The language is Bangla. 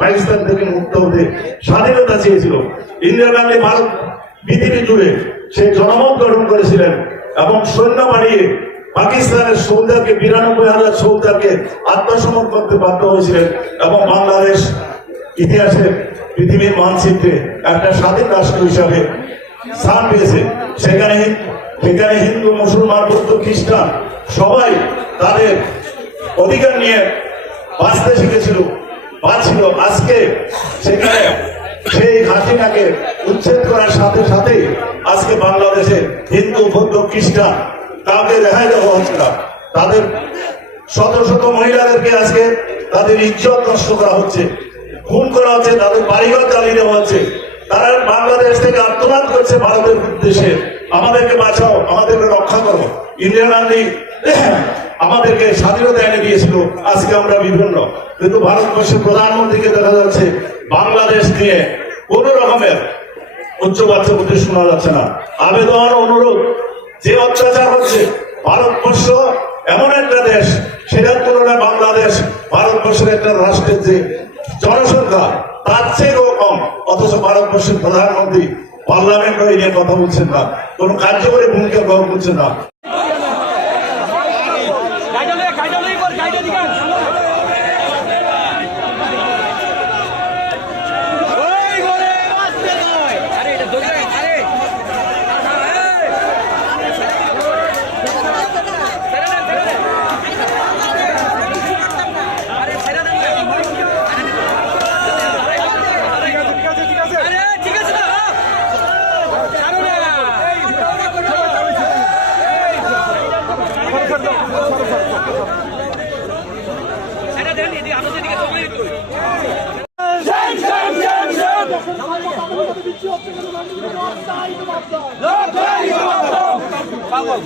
পাকিস্তান থেকে মুক্ত হতে স্বাধীনতা চেয়েছিল। ইন্দিরা গান্ধী ভারত পৃথিবী জুড়ে সেই জনমত গঠন করেছিলেন এবং সৈন্য বাড়িয়ে পাকিস্তানের সৌদারকে ৯২,০০০ সৌদারকে আত্মসমর্পণ করতে বাধ্য হয়েছিলেন এবং বাংলাদেশ ইতিহাসে পৃথিবীর মানচিত্রে একটা স্বাধীন রাষ্ট্র হিসাবে স্থান পেয়েছে। সেখানে হিন্দু, মুসলমান, বৌদ্ধ, খ্রিস্টান সবাই তাদের অধিকার নিয়ে বাঁচতে শিখেছিল, বাঁচছিল। আজকে সেখানে সেই হাসিনাকে উচ্ছেদ করার সাথে সাথে আজকে বাংলাদেশে হিন্দু, বৌদ্ধ, খ্রিস্টান কাউকে রেহাই দেওয়া হচ্ছে না। তাদের শত শত মহিলাদেরকে আজকে তাদের ইজ্জত নষ্ট করা হচ্ছে, খুন করা হচ্ছে, তাদের বাড়িঘর জ্বালিয়ে দেওয়া হচ্ছে। তারা বাংলাদেশ থেকে আত্মনাদ করছে ভারতের উদ্দেশ্যে, আমাদেরকে বাঁচাও, আমাদেরকে রক্ষা করো। ইন্দিরা গান্ধী আমাদেরকে স্বাধীনতা এনে দিয়েছিল, আজকে আমরা বিভিন্ন। কিন্তু ভারতবর্ষের প্রধানমন্ত্রীকে দেখা যাচ্ছে বাংলাদেশ নিয়ে কোন রকমের উচ্চবাচ্য বুদ্ধি শোনা যাচ্ছে না। আবেদন, অনুরোধ, যে অত্যাচার হচ্ছে, ভারতবর্ষ এমন একটা দেশ, সেটার তুলনায় বাংলাদেশ ভারতবর্ষের একটা রাষ্ট্রের যে জনসংখ্যা তার চেয়েও কম, অথচ ভারতবর্ষের প্রধানমন্ত্রী পার্লামেন্ট নিয়ে কথা বলছেন না, কোন কার্যকরী ভূমিকা গ্রহণ করছেন না। Vamos,